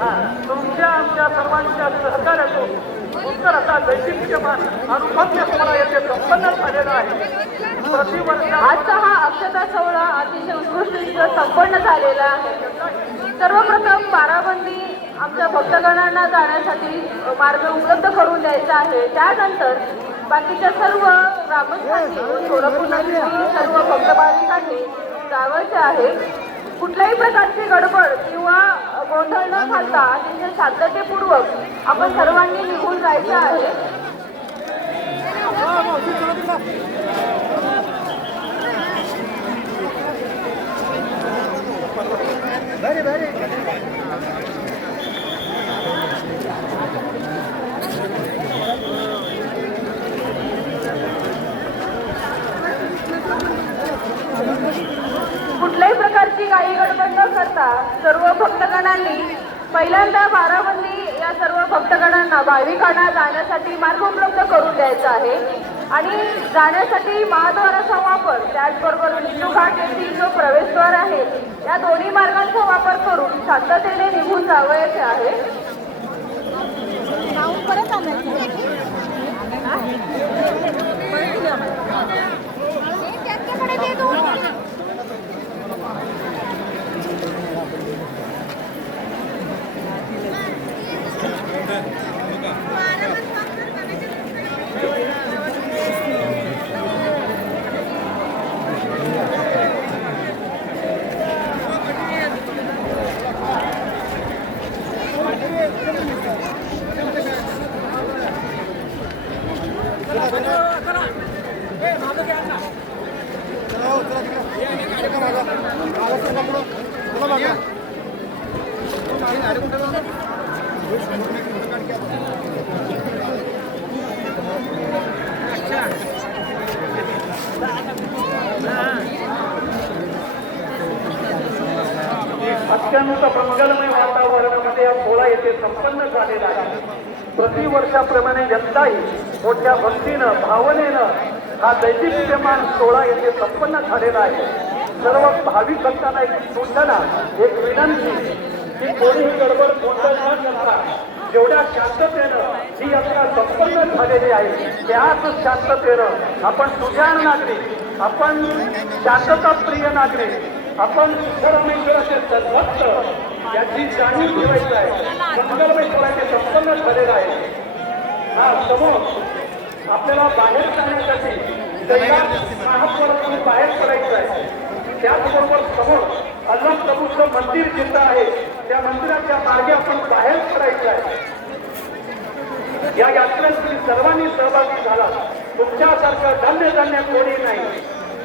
तुमच्या आमच्या सर्वांच्या सहकार्यातून सुंदर असा दैशिष्ट्यमान अनुपम्य सोहळा येथे संपन्न झालेला आहे. प्रतिवर्ष आजचा हा अक्षता सोहळा अतिशय उत्कृष्टरित्या संपन्न झालेला आहे. सर्वप्रथम बाराबंदी आमच्या भक्तगणांना जाण्यासाठी मार्ग उपलब्ध करून द्यायचा आहे. त्यानंतर बाकीच्या सर्व ग्रामस्थांनी सोलापूर नगरीतील सर्व भक्तभाविकांनी जावयाचे आहे. कुठल्याही प्रकारची गडबड किंवा गोंधळ न घालता अतिशय शांततेपूर्वक आपण सर्वांनी निघून जायचे आहे. कुठल्याही प्रकारची काही गडबड न करता सर्व भक्तगणांनी पहिल्यांदा बाराबंदी या सर्व भक्तगणांना भाविकांना जाण्यासाठी मार्ग उपलब्ध करून द्यायचा आहे. आणि जाण्यासाठी महाद्वाराचा वापर त्याचबरोबर विष्णू घाट येथील जो प्रवेशद्वार आहे या दोन्ही मार्गांचा वापर करून शांततेने निघून जावयाचे आहे. अत्यंत मंगलमय वातावरणामध्ये हा सोहळा येथे संपन्न झालेला आहे. प्रतिवर्षाप्रमाणे यंदाही मोठ्या भक्तीनं भावनेनं हा दैदिप्यमान सोहळा येथे संपन्न झालेला आहे. सर्व भाविक भक्तांना एक सूचना, एक विनंती की कोणीही गडबड गोंधळ न करता जेवढ्या शांततेनं ही यात्रा संपन्न झालेली आहे त्याच शांततेनं आपण सुजाण नागरिक, आपण शांतताप्रिय नागरिक, आपण परमेश्वराचे सद्भक्त याची जाणीव ठेवायची आहे. मंगलमय सोहळ्याचे संपन्न झालेला आहे. हा समोर आपल्याला बाहेर जाण्यासाठी महापौरातून बाहेर पडायचं आहे. त्याचबरोबर समोर अल्लाह प्रभूचं मंदिर जिथं आहे त्या मंदिराच्या मार्गे आपण बाहेर पडायचं आहे. या यात्रेत तुम्ही सर्वांनी सहभागी झाला. तुमच्यासारखं धन्य धन्य कोणी नाही.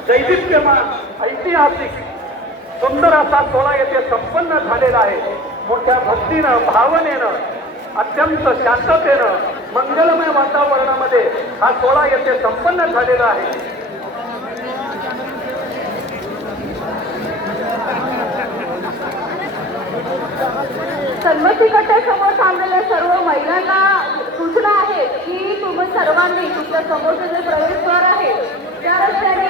दैदिप्यमान ऐतिहासिक सुंदर असा सोहळा येथे संपन्न झालेला आहे. मोठ्या भक्तीनं भावनेनं अत्यंत शांततेनं मंगलमय वातावरणामध्ये हा सोहळा येथे संपन्न झालेला आहे. सन्मती कट्ट्यासमोर थांबलेल्या सर्व महिलांना सूचना आहे की तुम्ही सर्वांनी तुमच्या समोरचे जे प्रवेशद्वार आहे त्या रस्त्याने